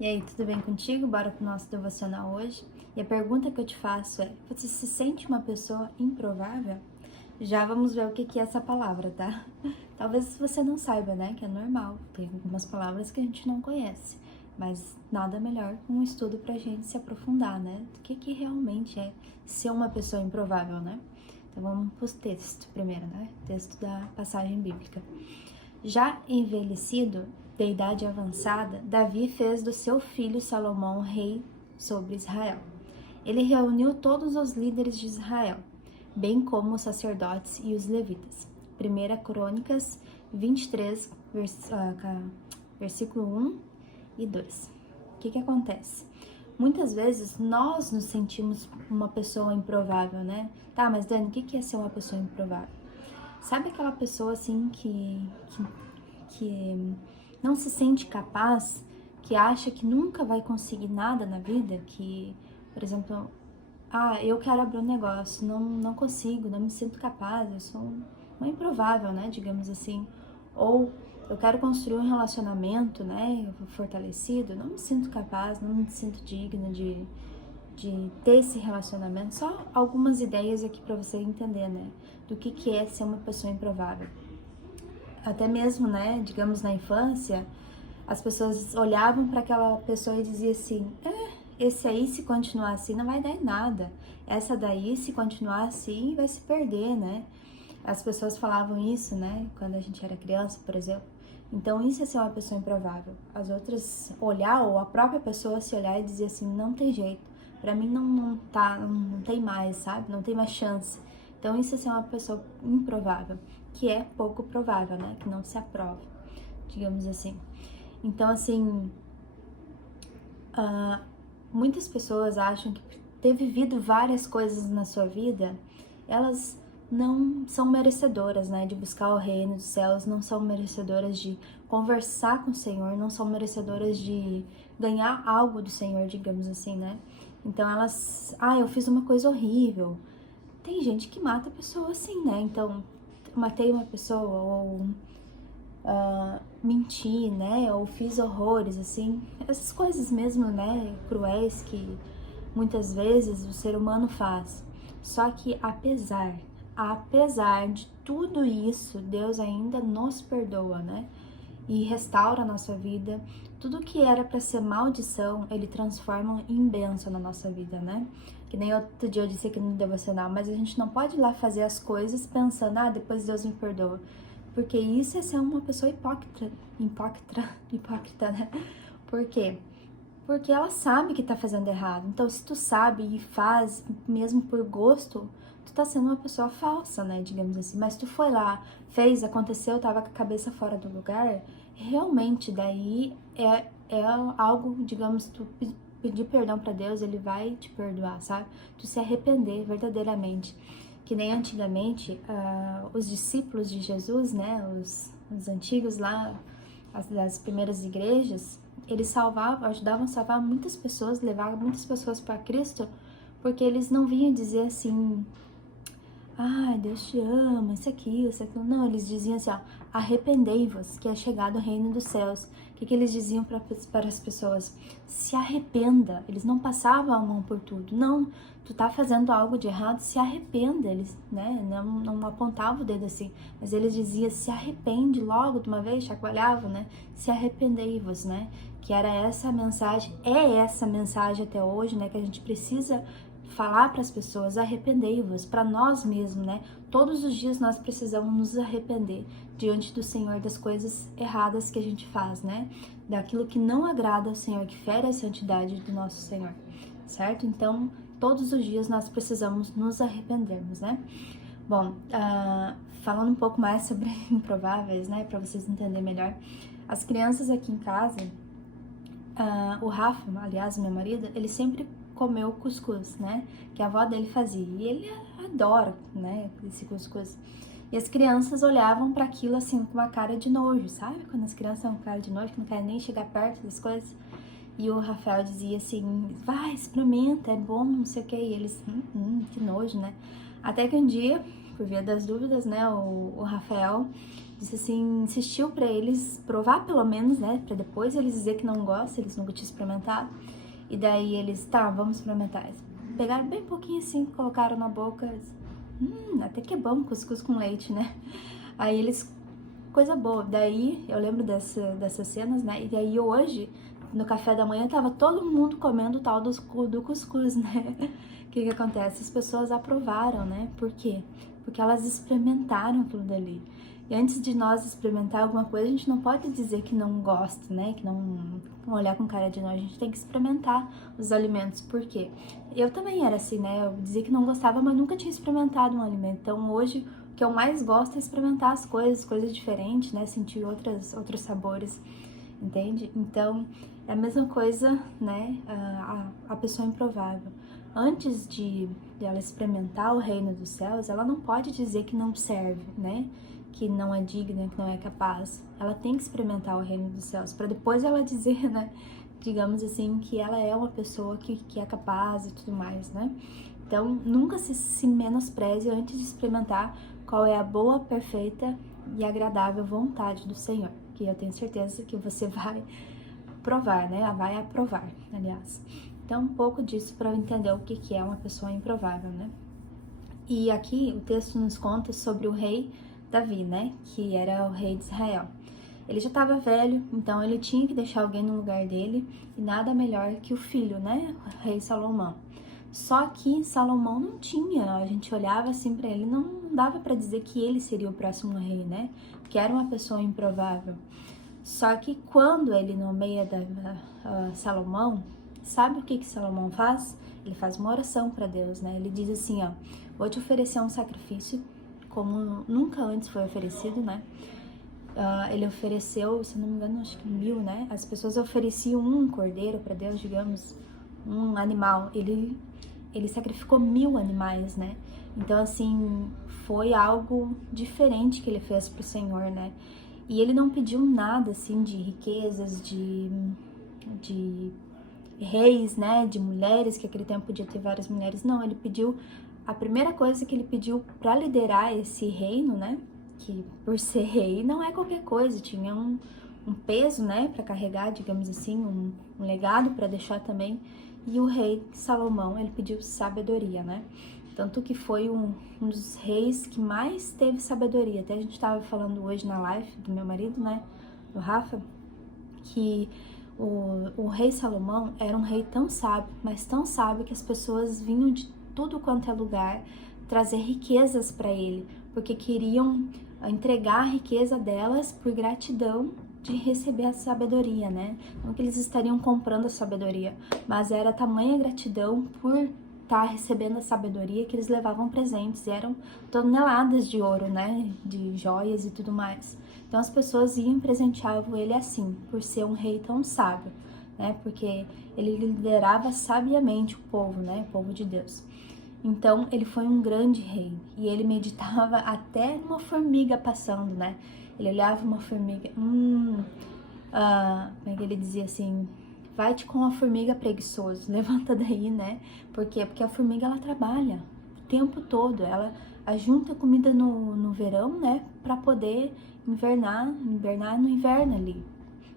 E aí, tudo bem contigo? Bora pro nosso devocional hoje. E a pergunta que eu te faço é: você se sente uma pessoa improvável? Já vamos ver o que é essa palavra, tá? Talvez você não saiba, né? Que é normal. Tem algumas palavras que a gente não conhece. Mas nada melhor que um estudo pra gente se aprofundar, né? Do que realmente é ser uma pessoa improvável, né? Então vamos pro texto primeiro, né? Texto da passagem bíblica. Já envelhecido, de idade avançada, Davi fez do seu filho Salomão rei sobre Israel. Ele reuniu todos os líderes de Israel, bem como os sacerdotes e os levitas. 1 Crônicas 23, versículo 1 e 2. O que acontece? Muitas vezes nós nos sentimos uma pessoa improvável, né? Tá, mas Dani, o que é ser uma pessoa improvável? Sabe aquela pessoa assim que não se sente capaz, que acha que nunca vai conseguir nada na vida, que, por exemplo, eu quero abrir um negócio, não consigo, não me sinto capaz, eu sou uma improvável, né, digamos assim. Ou eu quero construir um relacionamento, né, fortalecido, não me sinto capaz, não me sinto digna de ter esse relacionamento. Só algumas ideias aqui para você entender, né, do que é ser uma pessoa improvável. Até mesmo, né, digamos na infância, as pessoas olhavam para aquela pessoa e diziam assim: esse aí, se continuar assim, não vai dar em nada. Essa daí, se continuar assim, vai se perder, né? As pessoas falavam isso, né, quando a gente era criança, por exemplo. Então, isso é ser uma pessoa improvável. As outras olhar, ou a própria pessoa se olhar e dizer assim: não tem jeito, pra mim não tem mais, sabe? Não tem mais chance. Então, isso é ser uma pessoa improvável, que é pouco provável, né? Que não se aprova, digamos assim. Então, assim, muitas pessoas acham que ter vivido várias coisas na sua vida, elas não são merecedoras, né, de buscar o reino dos céus, não são merecedoras de conversar com o Senhor, não são merecedoras de ganhar algo do Senhor, digamos assim, né? Então elas, eu fiz uma coisa horrível. Tem gente que mata a pessoa assim, né? Então, matei uma pessoa, ou menti, né? Ou fiz horrores, assim. Essas coisas mesmo, né? Cruéis que muitas vezes o ser humano faz. Só que apesar de tudo isso, Deus ainda nos perdoa, né? E restaura a nossa vida. Tudo que era para ser maldição, ele transforma em bênção na nossa vida, né? Que nem outro dia eu disse aqui no devocional, mas a gente não pode ir lá fazer as coisas pensando: depois Deus me perdoa. Porque isso é ser uma pessoa hipócrita, né? Por quê? Porque ela sabe que tá fazendo errado. Então, se tu sabe e faz, mesmo por gosto, tu tá sendo uma pessoa falsa, né? Digamos assim. Mas tu foi lá, fez, aconteceu, tava com a cabeça fora do lugar, realmente daí é algo, digamos, tu pedir perdão pra Deus, ele vai te perdoar, sabe? Tu se arrepender verdadeiramente. Que nem antigamente, os discípulos de Jesus, né? Os antigos lá, das primeiras igrejas, eles salvavam, ajudavam a salvar muitas pessoas, levavam muitas pessoas para Cristo, porque eles não vinham dizer assim: Deus te ama, isso aqui, isso aqui. Não, eles diziam assim: arrependei-vos, que é chegado o reino dos céus. O que eles diziam para as pessoas? Se arrependa. Eles não passavam a mão por tudo. Não, tu tá fazendo algo de errado, se arrependa. Eles, né, não apontavam o dedo assim, mas eles diziam: se arrepende logo de uma vez, chacoalhavam, né? Se arrependei-vos, né? Que era essa a mensagem, é essa mensagem até hoje, né? Que a gente precisa falar para as pessoas: arrependei-vos, para nós mesmos, né? Todos os dias nós precisamos nos arrepender diante do Senhor das coisas erradas que a gente faz, né? Daquilo que não agrada ao Senhor, que fere a santidade do nosso Senhor, certo? Então, todos os dias nós precisamos nos arrependermos, né? Bom, falando um pouco mais sobre improváveis, né? Para vocês entenderem melhor, as crianças aqui em casa, o Rafa, aliás, meu marido, ele sempre comeu cuscuz, né? Que a avó dele fazia. E ele adora, né? Esse cuscuz. E as crianças olhavam para aquilo assim com uma cara de nojo, sabe? Quando as crianças são com cara de nojo, que não querem nem chegar perto das coisas. E o Rafael dizia assim: vai, experimenta, é bom, não sei o que. E eles: que nojo, né? Até que um dia, por via das dúvidas, né? O Rafael disse assim, insistiu para eles provar pelo menos, né, para depois eles dizer que não gostam, eles nunca tinham experimentado. E daí eles, tá, vamos experimentar. Eles pegaram bem pouquinho assim, colocaram na boca, até que é bom, cuscuz com leite, né? Aí eles, coisa boa. Daí eu lembro dessas cenas, né? E daí hoje, no café da manhã, tava todo mundo comendo o tal do cuscuz, né? O que acontece? As pessoas aprovaram, né? Por quê? Porque elas experimentaram aquilo dali. E antes de nós experimentar alguma coisa, a gente não pode dizer que não gosta, né? Que não olhar com cara de nós. A gente tem que experimentar os alimentos. Por quê? Eu também era assim, né? Eu dizia que não gostava, mas nunca tinha experimentado um alimento. Então hoje o que eu mais gosto é experimentar as coisas diferentes, né? Sentir outros sabores, entende? Então é a mesma coisa, né? A pessoa improvável. Antes de ela experimentar o reino dos céus, ela não pode dizer que não serve, né? Que não é digna, que não é capaz. Ela tem que experimentar o reino dos céus, para depois ela dizer, né? Digamos assim, que ela é uma pessoa que é capaz e tudo mais, né? Então, nunca se menospreze antes de experimentar qual é a boa, perfeita e agradável vontade do Senhor, que eu tenho certeza que você vai provar, né? Vai aprovar, aliás. Então, um pouco disso para eu entender o que é uma pessoa improvável, né? E aqui o texto nos conta sobre o rei Davi, né? Que era o rei de Israel. Ele já estava velho, então ele tinha que deixar alguém no lugar dele, e nada melhor que o filho, né? O rei Salomão. Só que Salomão não tinha, a gente olhava assim para ele, não dava para dizer que ele seria o próximo rei, né? Porque era uma pessoa improvável. Só que quando ele nomeia Salomão, sabe o que Salomão faz? Ele faz uma oração para Deus, né? Ele diz assim, ó, vou te oferecer um sacrifício como nunca antes foi oferecido, né? Ele ofereceu, se não me engano, acho que 1000, né? As pessoas ofereciam um cordeiro para Deus, digamos, um animal. Ele sacrificou 1000 animais, né? Então, assim, foi algo diferente que ele fez pro Senhor, né? E ele não pediu nada, assim, de riquezas, de reis, né? De mulheres, que aquele tempo podia ter várias mulheres. Não, ele pediu... A primeira coisa que ele pediu para liderar esse reino, né? Que por ser rei não é qualquer coisa, tinha um peso, né? Para carregar, digamos assim, um legado para deixar também. E o rei Salomão, ele pediu sabedoria, né? Tanto que foi um dos reis que mais teve sabedoria. Até a gente estava falando hoje na live do meu marido, né? Do Rafa, que o rei Salomão era um rei tão sábio, mas tão sábio que as pessoas vinham de tudo quanto é lugar trazer riquezas para ele, porque queriam entregar a riqueza delas por gratidão de receber a sabedoria, né? Não que eles estariam comprando a sabedoria, mas era tamanha gratidão por estar recebendo a sabedoria que eles levavam presentes, e eram toneladas de ouro, né? De joias e tudo mais. Então as pessoas iam e presenteavam ele assim, por ser um rei tão sábio, né? Porque ele liderava sabiamente o povo, né? O povo de Deus. Então ele foi um grande rei, e ele meditava até numa formiga passando, né? Ele olhava uma formiga, como é que ele dizia assim, vai-te com a formiga preguiçoso, levanta daí, né? Por quê? Porque a formiga, ela trabalha o tempo todo, ela ajunta comida no verão, né? Pra poder invernar no inverno ali.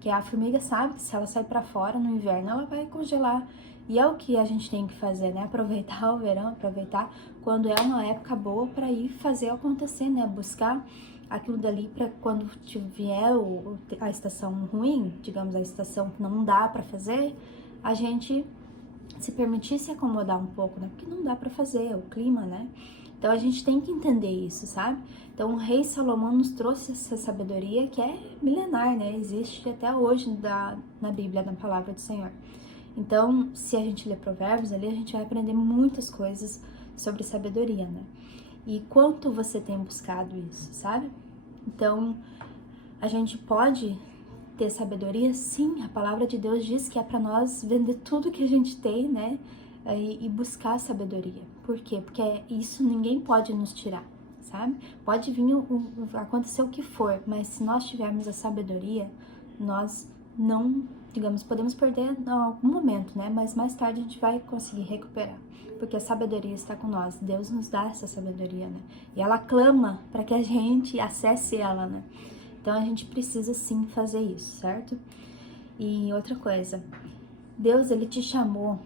Que a formiga sabe que se ela sai pra fora no inverno, ela vai congelar. E é o que a gente tem que fazer, né? Aproveitar o verão, aproveitar quando é uma época boa para ir fazer acontecer, né? Buscar aquilo dali para quando vier a estação ruim, digamos, a estação que não dá para fazer, a gente se permitir se acomodar um pouco, né? Porque não dá para fazer, o clima, né? Então a gente tem que entender isso, sabe? Então o rei Salomão nos trouxe essa sabedoria que é milenar, né? Existe até hoje na Bíblia, na palavra do Senhor. Então, se a gente ler Provérbios ali, a gente vai aprender muitas coisas sobre sabedoria, né? E quanto você tem buscado isso, sabe? Então, a gente pode ter sabedoria? Sim, a palavra de Deus diz que é para nós vender tudo que a gente tem, né? E buscar sabedoria. Por quê? Porque isso ninguém pode nos tirar, sabe? Pode vir acontecer o que for, mas se nós tivermos a sabedoria, nós não, digamos, podemos perder em algum momento, né? Mas mais tarde a gente vai conseguir recuperar, porque a sabedoria está com nós. Deus nos dá essa sabedoria, né? E ela clama para que a gente acesse ela, né? Então a gente precisa sim fazer isso, certo? E outra coisa, Deus, ele te chamou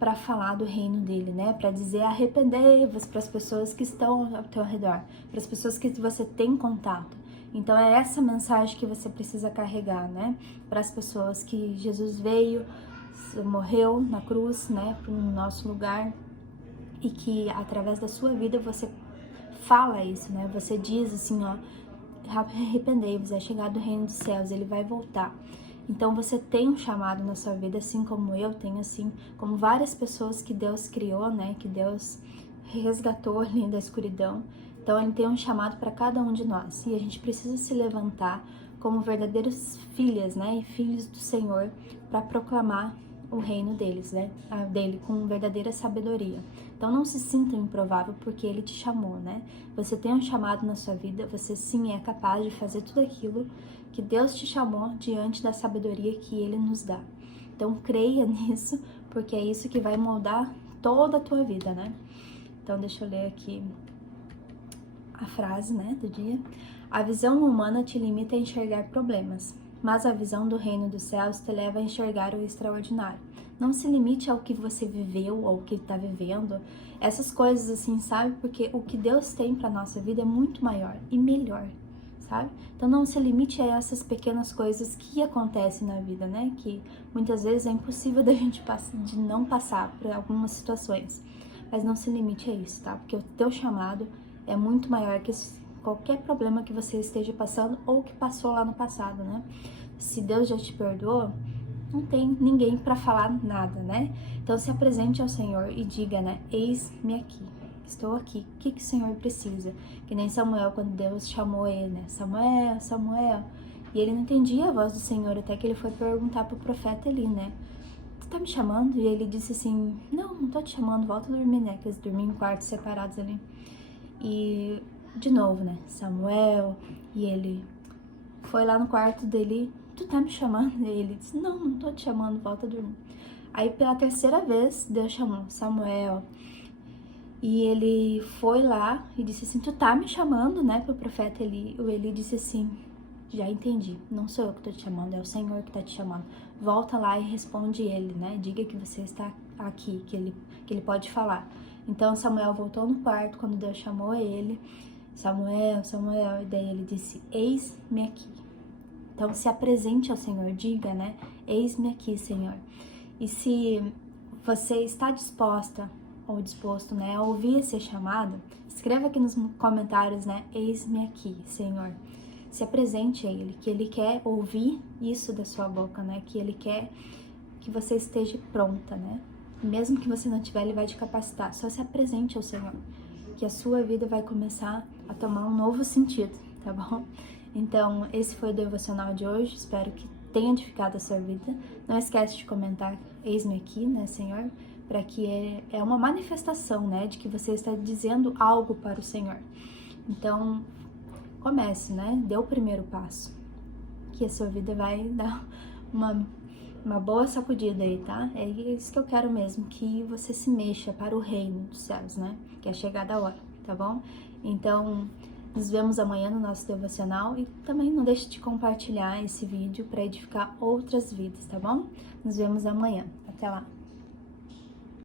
para falar do reino dele, né? Para dizer arrependei-vos para as pessoas que estão ao teu redor, para as pessoas que você tem contato. Então é essa mensagem que você precisa carregar, né? Para as pessoas que Jesus veio, morreu na cruz, né? Para o nosso lugar, e que através da sua vida você fala isso, né? Você diz assim, ó, arrependei-vos, é chegado o reino dos céus, ele vai voltar. Então você tem um chamado na sua vida, assim como eu tenho, assim como várias pessoas que Deus criou, né? Que Deus resgatou ali da escuridão. Então ele tem um chamado para cada um de nós e a gente precisa se levantar como verdadeiros filhas, né? E filhos do Senhor para proclamar o reino deles, né? Dele com verdadeira sabedoria. Então não se sinta improvável porque ele te chamou, né? Você tem um chamado na sua vida, você sim é capaz de fazer tudo aquilo que Deus te chamou diante da sabedoria que ele nos dá. Então creia nisso, porque é isso que vai moldar toda a tua vida, né? Então deixa eu ler aqui a frase, né, do dia. A visão humana te limita a enxergar problemas, mas a visão do reino dos céus te leva a enxergar o extraordinário. Não se limite ao que você viveu, ao que está vivendo, essas coisas assim, sabe? Porque o que Deus tem para nossa vida é muito maior e melhor, sabe? Então não se limite a essas pequenas coisas que acontecem na vida, né? Que muitas vezes é impossível da gente de não passar por algumas situações. Mas não se limite a isso, tá? Porque o teu chamado é muito maior que qualquer problema que você esteja passando ou que passou lá no passado, né? Se Deus já te perdoou, não tem ninguém para falar nada, né? Então se apresente ao Senhor e diga, né? Eis-me aqui, estou aqui. O que o Senhor precisa? Que nem Samuel, quando Deus chamou ele, né? Samuel, Samuel. E ele não entendia a voz do Senhor, até que ele foi perguntar pro profeta ali, né? Tu tá me chamando? E ele disse assim, não tô te chamando, volta a dormir, né? Que eles dormiam em quartos separados ali. E de novo, né? Samuel, e ele foi lá no quarto dele, tu tá me chamando? E ele disse, não tô te chamando, volta a dormir. Aí pela terceira vez, Deus chamou Samuel, e ele foi lá e disse assim, tu tá me chamando, né, pro profeta Eli. O Eli disse assim, já entendi, não sou eu que tô te chamando, é o Senhor que tá te chamando. Volta lá e responde ele, né, diga que você está aqui, que ele pode falar. Então Samuel voltou no quarto quando Deus chamou ele, Samuel, Samuel, e daí ele disse, eis-me aqui. Então se apresente ao Senhor, diga, né, eis-me aqui, Senhor. E se você está disposta ou disposto, né, a ouvir esse chamado, escreva aqui nos comentários, né, eis-me aqui, Senhor. Se apresente a Ele, que Ele quer ouvir isso da sua boca, né, que Ele quer que você esteja pronta, né. Mesmo que você não tiver, Ele vai te capacitar. Só se apresente ao Senhor, que a sua vida vai começar a tomar um novo sentido, tá bom? Então, esse foi o devocional de hoje. Espero que tenha edificado a sua vida. Não esquece de comentar, eis-me aqui, né, Senhor? Para que é uma manifestação, né, de que você está dizendo algo para o Senhor. Então, comece, né? Dê o primeiro passo, que a sua vida vai dar uma boa sacudida aí, tá? É isso que eu quero mesmo, que você se mexa para o reino dos céus, né? Que é chegada a hora, tá bom? Então, nos vemos amanhã no nosso devocional e também não deixe de compartilhar esse vídeo para edificar outras vidas, tá bom? Nos vemos amanhã. Até lá!